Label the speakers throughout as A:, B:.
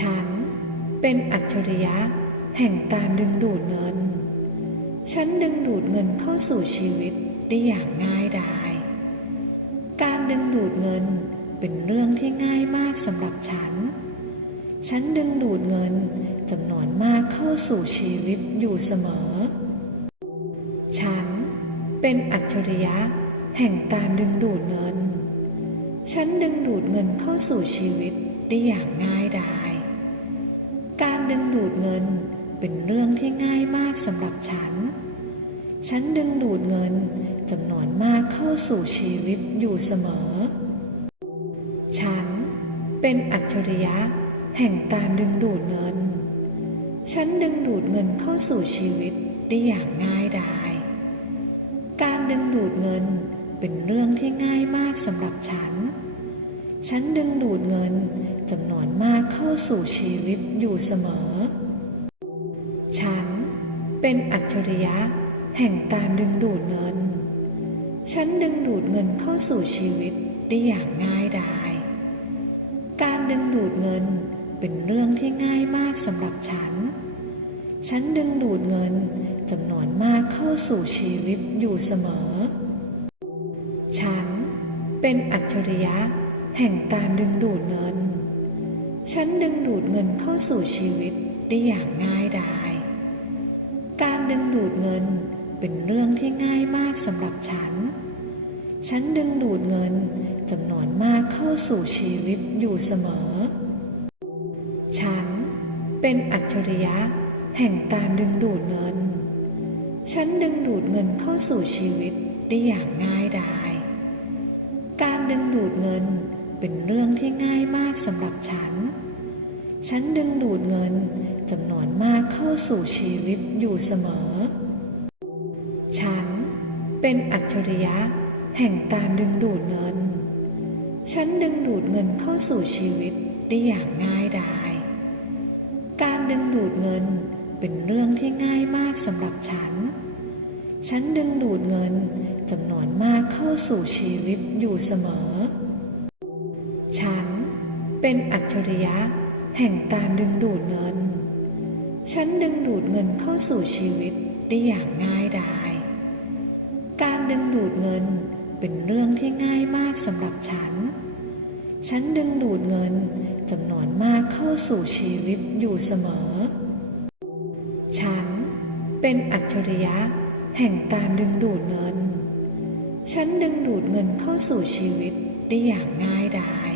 A: ฉันเป็นอัจฉริยะแห่งการดึงดูดเงิน ฉันดึงดูดเงินเข้าสู่ชีวิตได้อย่างง่ายดาย การดึงดูดเงินเป็นเรื่องที่ง่ายมากสำหรับฉัน ฉันดึงดูดเงินจำนวนมากเข้าสู่ชีวิตอยู่เสมอ ฉันเป็นอัจฉริยะแห่งการดึงดูดเงิน ฉันดึงดูดเงินเข้าสู่ชีวิตได้อย่างง่ายดาย การดึงดูดเงินเป็นเรื่องที่ง่ายมากสำหรับฉัน ฉันดึงดูดเงินจำนวนมากเข้าสู่ชีวิตอยู่เสมอ ฉันเป็นอัจฉริยะแห่งการดึงดูดเงิน ฉันดึงดูดเงินเข้าสู่ชีวิตได้อย่างง่ายดาย การดึงดูดเงินเเป็นเรื่องที่ง่ายมากสำหรับฉัน ฉันดึงดูดเงินจำนวนมากเข้าสู่ชีวิตอยู่เสมอ ฉันเป็นอัจฉริยะแห่งการดึงดูดเงิน ฉันดึงดูดเงินเข้าสู่ชีวิตได้อย่างง่ายดาย การดึงดูดเงินเป็นเรื่องที่ง่ายมากสำหรับฉัน ฉันดึงดูดเงินจำนวนมากเข้าสู่ชีวิตอยู่เสมอ เป็นอัจฉริยะแห่งการดึงดูดเงิน ฉันดึงดูดเงินเข้าสู่ชีวิตได้อย่างง่ายดาย การดึงดูดเงินเป็นเรื่องที่ง่ายมากสำหรับฉัน ฉันดึงดูดเงินจำนวนมากเข้าสู่ชีวิตอยู่เสมอ ฉันเป็นอัจฉริยะแห่งการดึงดูดเงิน ฉันดึงดูดเงินเข้าสู่ชีวิตได้อย่างง่ายดาย ดึงดูดเงินเป็นเรื่องที่ง่ายมากสำหรับฉัน ฉันดึงดูดเงินจำนวนมากเข้าสู่ชีวิตอยู่เสมอ ฉันเป็นอัจฉริยะแห่งการดึงดูดเงิน ฉันดึงดูดเงินเข้าสู่ชีวิตได้อย่างง่ายดาย การดึงดูดเงินเป็นเรื่องที่ง่ายมากสำหรับฉัน ฉันดึงดูดเงิน จำนวนมากเข้าสู่ชีวิตอยู่เสมอ ฉันเป็นอัจฉริยะแห่งการดึงดูดเงิน ฉันดึงดูดเงินเข้าสู่ชีวิตได้อย่างง่ายดาย การดึงดูดเงินเป็นเรื่องที่ง่ายมากสำหรับฉัน ฉันดึงดูดเงินจำนวนมากเข้าสู่ชีวิตอยู่เสมอ ฉันเป็นอัจฉริยะแห่งการดึงดูดเงิน ฉันดึงดูดเงินเข้าสู่ชีวิตได้อย่างง่ายดาย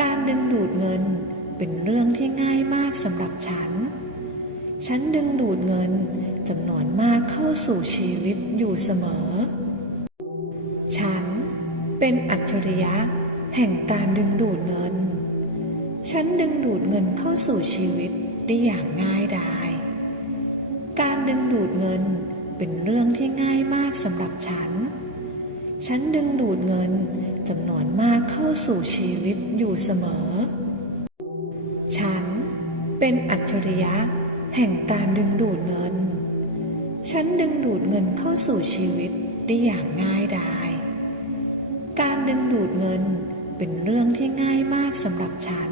A: การดึงดูดเงินเป็นเรื่องที่ง่ายมากสำหรับฉัน ฉันดึงดูดเงินจำนวนมากเข้าสู่ชีวิตอยู่เสมอ ฉันเป็นอัจฉริยะแห่งการดึงดูดเงิน ฉันดึงดูดเงินเข้าสู่ชีวิตได้อย่างง่ายดาย การดึงดูดเงินเเป็นเรื่องที่ง่ายมากสำหรับฉัน ฉันดึงดูดเงินจำนวนมากเข้าสู่ชีวิตอยู่เสมอ ฉันเป็นอัจฉริยะแห่งการดึงดูดเงิน ฉันดึงดูดเงินเข้าสู่ชีวิตได้อย่างง่ายดาย การดึงดูดเงินเป็นเรื่องที่ง่ายมากสำหรับฉัน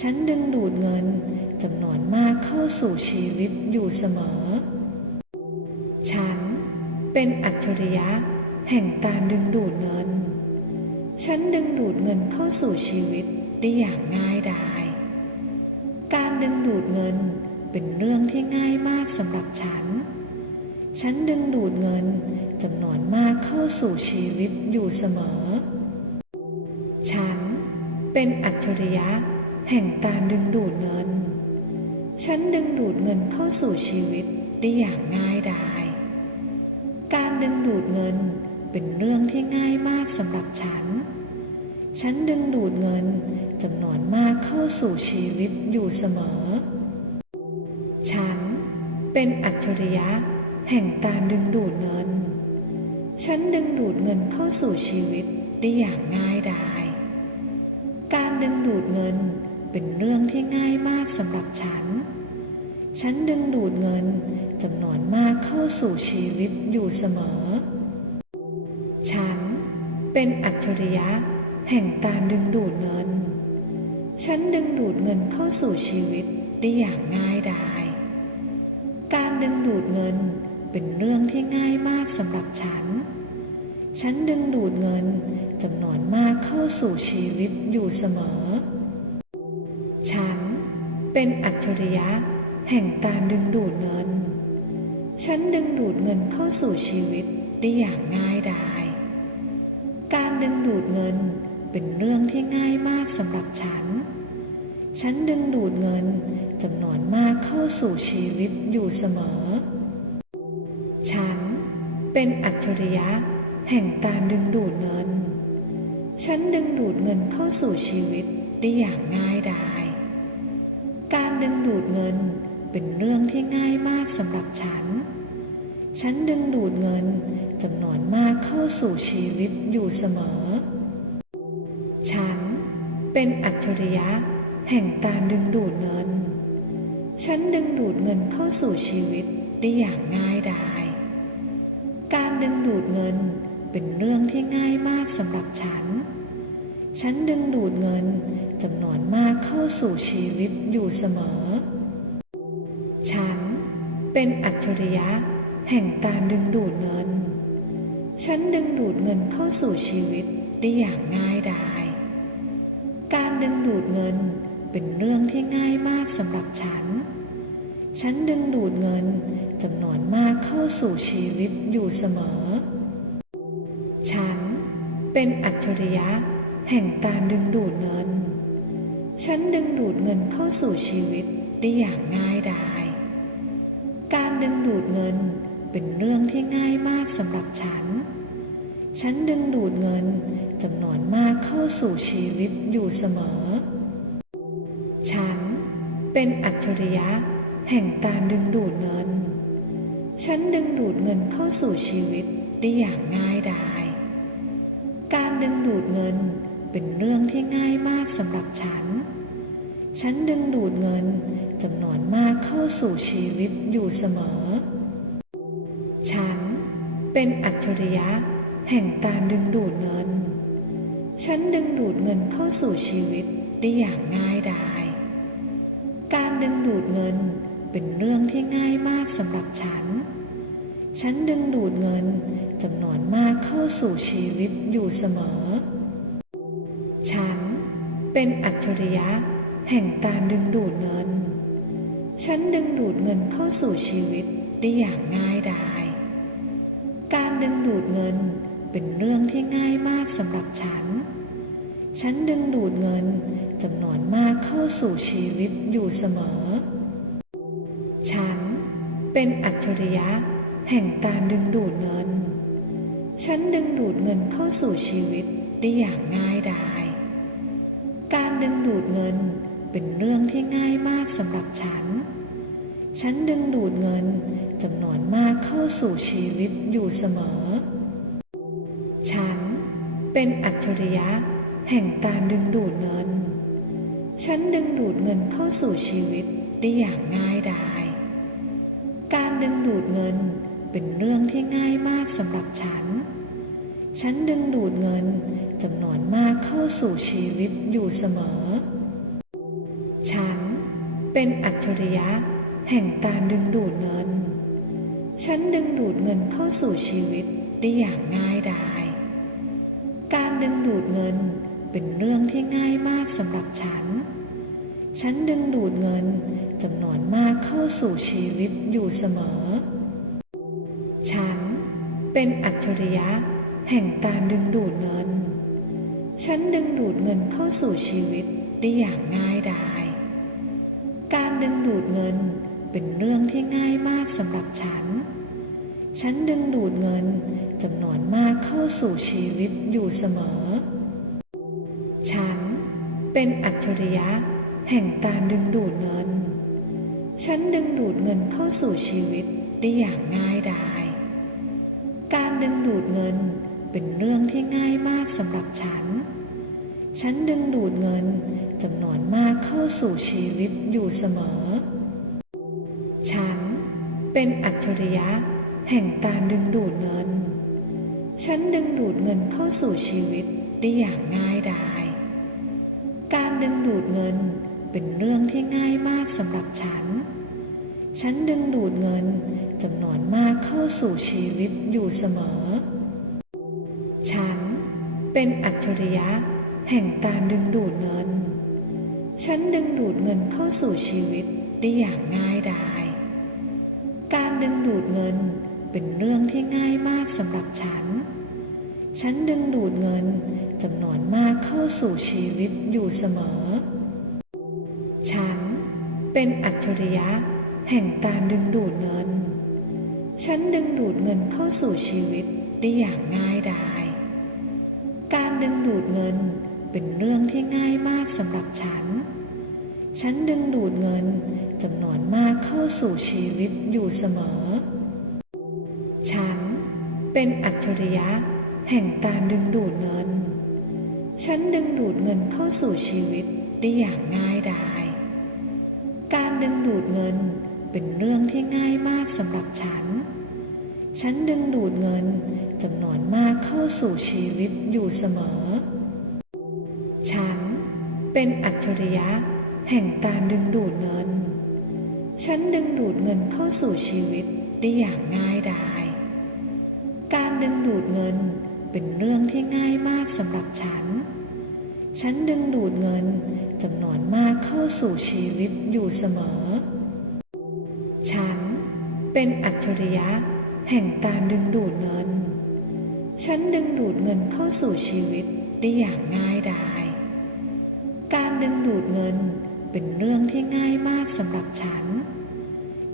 A: ฉันดึงดูดเงินจำนวนมากเข้าสู่ชีวิตอยู่เสมอ เป็นอัจฉริยะแห่งการดึงดูดเงิน ฉันดึงดูดเงินเข้าสู่ชีวิตได้อย่างง่ายดาย การดึงดูดเงินเป็นเรื่องที่ง่ายมากสำหรับฉัน ฉันดึงดูดเงินจำนวนมากเข้าสู่ชีวิตอยู่เสมอ ฉันเป็นอัจฉริยะแห่งการดึงดูดเงิน ฉันดึงดูดเงินเข้าสู่ชีวิตได้อย่างง่ายดาย การดึงดูดเงินเป็นเรื่องที่ง่ายมากสำหรับฉัน ฉันดึงดูดเงินจำนวนมากเข้าสู่ชีวิตอยู่เสมอ ฉันเป็นอัจฉริยะแห่งการดึงดูดเงิน ฉันดึงดูดเงินเข้าสู่ชีวิตได้อย่างง่ายดาย การดึงดูดเงินเป็นเรื่องที่ง่ายมากสำหรับฉัน ฉันดึงดูดเงินจำนวนมากเข้าสู่ชีวิตอยู่เสมอ ฉันเป็นอัจฉริยะแห่งการดึงดูดเงิน ฉันดึงดูดเงินเข้าสู่ชีวิตได้อย่างง่ายดาย การดึงดูดเงินเป็นเรื่องที่ง่ายมากสำหรับฉัน ฉันดึงดูดเงินจำนวนมากเข้าสู่ชีวิตอยู่เสมอ ฉันเป็นอัจฉริยะ แห่งการดึงดูดเงิน ฉันดึงดูดเงินเข้าสู่ชีวิตได้อย่างง่ายดาย การดึงดูดเงินเป็นเรื่องที่ง่ายมากสำหรับฉัน ฉันดึงดูดเงินจำนวนมากเข้าสู่ชีวิตอยู่เสมอ ฉันเป็นอัจฉริยะแห่งการดึงดูดเงิน ฉันดึงดูดเงินเข้าสู่ชีวิตได้อย่างง่ายดาย การดึงดูดเงิน เป็นเรื่องที่ง่ายมากสำหรับฉัน ฉันดึงดูดเงินจำนวนมากเข้าสู่ชีวิตอยู่เสมอ ฉันเป็นอัจฉริยะแห่งการดึงดูดเงิน ฉันดึงดูดเงินเข้าสู่ชีวิตได้อย่างง่ายดาย การดึงดูดเงินเป็นเรื่องที่ง่ายมากสำหรับฉัน ฉันดึงดูดเงินจำนวนมากเข้าสู่ชีวิตอยู่เสมอ เป็นอัจฉริยะแห่งการดึงดูดเงิน ฉันดึงดูดเงินเข้าสู่ชีวิตได้อย่างง่ายดาย การดึงดูดเงินเป็นเรื่องที่ง่ายมากสำหรับฉัน ฉันดึงดูดเงินจำนวนมากเข้าสู่ชีวิตอยู่เสมอ ฉันเป็นอัจฉริยะแห่งการดึงดูดเงิน ฉันดึงดูดเงินเข้าสู่ชีวิตได้อย่างง่ายดาย การดึงดูดเงินเป็นเรื่องที่ง่ายมากสำหรับฉัน ฉันดึงดูดเงินจำนวนมากเข้าสู่ชีวิตอยู่เสมอ ฉันเป็นอัจฉริยะแห่งการดึงดูดเงิน ฉันดึงดูดเงินเข้าสู่ชีวิตได้อย่างง่ายดาย การดึงดูดเงินเป็นเรื่องที่ง่ายมากสำหรับฉัน ฉันดึงดูดเงิน จำนวนมากเข้าสู่ชีวิตอยู่เสมอ ฉันเป็นอัจฉริยะแห่งการดึงดูดเงิน ฉันดึงดูดเงินเข้าสู่ชีวิตได้อย่างง่ายดาย การดึงดูดเงินเป็นเรื่องที่ง่ายมากสำหรับฉัน ฉันดึงดูดเงินจำนวนมากเข้าสู่ชีวิตอยู่เสมอ ฉันเป็นอัจฉริยะแห่งการดึงดูดเงิน ฉันดึงดูดเงินเข้าสู่ชีวิตได้อย่างง่ายดาย การดึงดูดเงินเป็นเรื่องที่ง่ายมากสำหรับฉัน ฉันดึงดูดเงินจำนวนมากเข้าสู่ชีวิตอยู่เสมอ ฉันเป็นอัจฉริยะแห่งการดึงดูดเงิน ฉันดึงดูดเงินเข้าสู่ชีวิตได้อย่างง่ายดาย การดึงดูดเงินเเป็นเรื่องที่ง่ายมากสำหรับฉัน ฉันดึงดูดเงินจำนวนมากเข้าสู่ชีวิตอยู่เสมอ ฉันเป็นอัจฉริยะแห่งการดึงดูดเงิน ฉันดึงดูดเงินเข้าสู่ชีวิตได้อย่างง่ายดาย การดึงดูดเงินเป็นเรื่องที่ง่ายมากสำหรับฉัน ฉันดึงดูดเงินจำนวนมากเข้าสู่ชีวิตอยู่เสมอ เป็นอัจฉริยะแห่งการดึงดูดเงิน ฉันดึงดูดเงินเข้าสู่ชีวิตได้อย่างง่ายดาย การดึงดูดเงินเป็นเรื่องที่ง่ายมากสำหรับฉัน ฉันดึงดูดเงินจำนวนมากเข้าสู่ชีวิตอยู่เสมอ ฉันเป็นอัจฉริยะแห่งการดึงดูดเงิน ฉันดึงดูดเงินเข้าสู่ชีวิตได้อย่างง่ายดาย การดึงดูดเงินเป็นเรื่องที่ง่ายมากสำหรับฉัน ฉันดึงดูดเงินจำนวนมากเข้าสู่ชีวิตอยู่เสมอ ฉันเป็นอัจฉริยะแห่งการดึงดูดเงิน ฉันดึงดูดเงินเข้าสู่ชีวิตได้อย่างง่ายดาย การดึงดูดเงินเป็นเรื่องที่ง่ายมากสำหรับฉัน ฉันดึงดูดเงินจำนวนมากเข้าสู่ชีวิตอยู่เสมอ ฉันเป็นอัจฉริยะแห่งการดึงดูดเงิน ฉันดึงดูดเงินเข้าสู่ชีวิตได้อย่างง่ายดาย การดึงดูดเงินเป็นเรื่องที่ง่ายมากสำหรับฉัน ฉันดึงดูดเงินจำนวนมากเข้าสู่ชีวิตอยู่เสมอ ฉันเป็นอัจฉริยะ แห่งการดึงดูดเงิน ฉันดึงดูดเงินเข้าสู่ชีวิตได้อย่างง่ายดาย การดึงดูดเงินเป็นเรื่องที่ง่ายมากสำหรับฉัน ฉันดึงดูดเงินจำนวนมากเข้าสู่ชีวิตอยู่เสมอ ฉันเป็นอัจฉริยะแห่งการดึงดูดเงิน ฉันดึงดูดเงินเข้าสู่ชีวิตได้อย่างง่ายดาย การดึงดูดเงิน เป็นเรื่องที่ง่ายมากสำหรับฉัน ฉันดึงดูดเงินจำนวนมากเข้าสู่ชีวิตอยู่เสมอ ฉันเป็นอัจฉริยะแห่งการดึงดูดเงิน ฉันดึงดูดเงินเข้าสู่ชีวิตได้อย่างง่ายดาย การดึงดูดเงินเป็นเรื่องที่ง่ายมากสำหรับฉัน ฉันดึงดูดเงินจำนวนมากเข้าสู่ชีวิตอยู่เสมอ เป็นอัจฉริยะแห่งการดึงดูดเงิน ฉันดึงดูดเงินเข้าสู่ชีวิตได้อย่างง่ายดาย การดึงดูดเงินเป็นเรื่องที่ง่ายมากสำหรับฉัน ฉันดึงดูดเงินจำนวนมากเข้าสู่ชีวิตอยู่เสมอ ฉันเป็นอัจฉริยะแห่งการดึงดูดเงิน ฉันดึงดูดเงินเข้าสู่ชีวิตได้อย่างง่ายดาย ดูดเงินเป็นเรื่องที่ง่ายมากสำหรับฉัน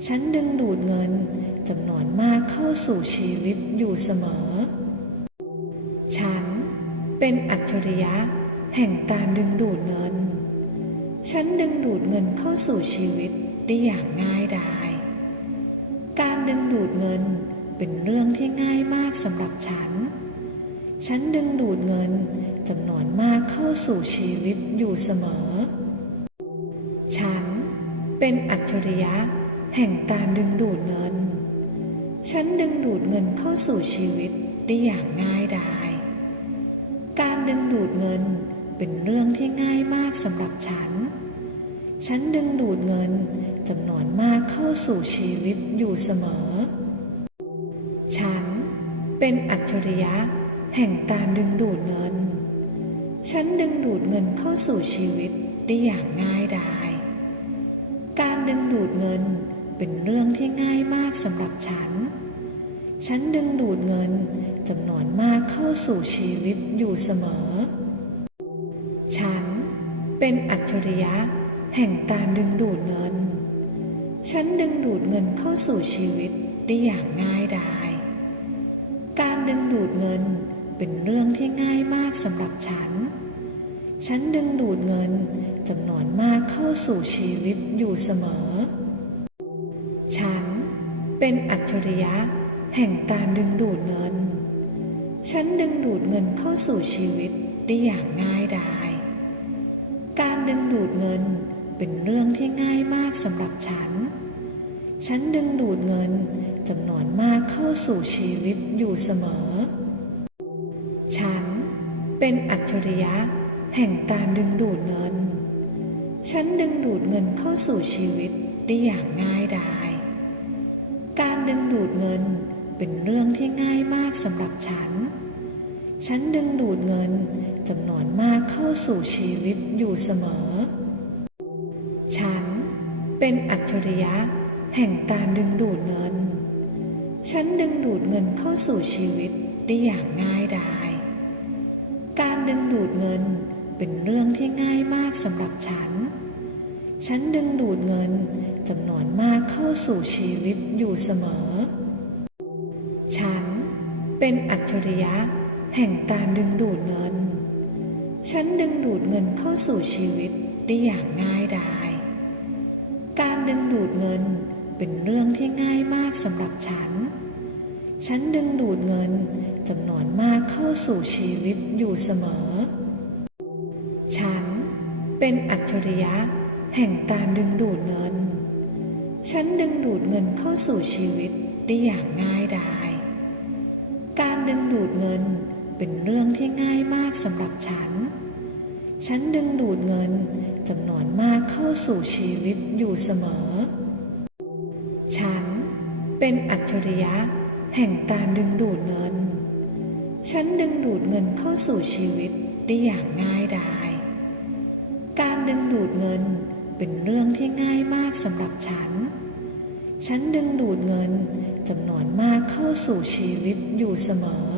A: ฉันดึงดูดเงินจำนวนมากเข้าสู่ชีวิตอยู่เสมอ ฉันเป็นอัจฉริยะแห่งการดึงดูดเงิน ฉันดึงดูดเงินเข้าสู่ชีวิตได้อย่างง่ายดาย การดึงดูดเงินเป็นเรื่องที่ง่ายมากสำหรับฉัน ฉันดึงดูดเงินจำนวนมากเข้าสู่ชีวิตอยู่เสมอ เป็นอัจฉริยะแห่งการดึงดูดเงิน ฉันดึงดูดเงินเข้าสู่ชีวิตได้อย่างง่ายดาย การดึงดูดเงินเป็นเรื่องที่ง่ายมากสำหรับฉัน ฉันดึงดูดเงินจำนวนมากเข้าสู่ชีวิตอยู่เสมอ ฉันเป็นอัจฉริยะแห่งการดึงดูดเงิน ฉันดึงดูดเงินเข้าสู่ชีวิตได้อย่างง่ายดาย ดเงินเป็นเรื่องที่ง่ายมากสำหรับฉัน ฉันดึงดูดเงินจำนวนมากเข้าสู่ชีวิตอยู่เสมอ ฉันเป็นอัจฉริยะแห่งการดึงดูดเงิน ฉันดึงดูดเงินเข้าสู่ชีวิตได้อย่างง่ายดาย การดึงดูดเงินเป็นเรื่องที่ง่ายมากสำหรับฉัน ฉันดึงดูดเงินจำนวนมากเข้าสู่ชีวิตอยู่เสมอ เป็นอัจฉริยะแห่งการดึงดูดเงิน ฉันดึงดูดเงินเข้าสู่ชีวิตได้อย่างง่ายดาย การดึงดูดเงินเป็นเรื่องที่ง่ายมากสำหรับฉัน ฉันดึงดูดเงินจำนวนมากเข้าสู่ชีวิตอยู่เสมอ ฉันเป็นอัจฉริยะแห่งการดึงดูดเงิน ฉันดึงดูดเงินเข้าสู่ชีวิตได้อย่างง่ายดาย การดึงดูดเงินเป็นเรื่องที่ง่ายมากสำหรับฉัน ฉันดึงดูดเงินจำนวนมากเข้าสู่ชีวิตอยู่เสมอ ฉันเป็นอัจฉริยะแห่งการดึงดูดเงิน ฉันดึงดูดเงินเข้าสู่ชีวิตได้อย่างง่ายดาย การดึงดูดเงินเป็นเรื่องที่ง่ายมากสำหรับฉัน ฉันดึงดูดเงิน จำนวนมากเข้าสู่ชีวิตอยู่เสมอ ฉันเป็นอัจฉริยะแห่งการดึงดูดเงิน ฉันดึงดูดเงินเข้าสู่ชีวิตได้อย่างง่ายดาย การดึงดูดเงินเป็นเรื่องที่ง่ายมากสำหรับฉัน ฉันดึงดูดเงินจำนวนมากเข้าสู่ชีวิตอยู่เสมอ ฉันเป็นอัจฉริยะแห่งการดึงดูดเงิน ฉันดึงดูดเงินเข้าสู่ชีวิตได้อย่างง่ายดาย การดึงดูดเงินเป็นเรื่องที่ง่ายมากสำหรับฉัน ฉันดึงดูดเงินจำนวนมากเข้าสู่ชีวิตอยู่เสมอ ฉันเป็นอัจฉริยะแห่งการดึงดูดเงิน ฉันดึงดูดเงินเข้าสู่ชีวิตได้อย่างง่ายดาย การดึงดูดเงิน เป็นเรื่องที่ง่ายมากสำหรับฉัน ฉันดึงดูดเงินจำนวนมากเข้าสู่ชีวิตอยู่เสมอ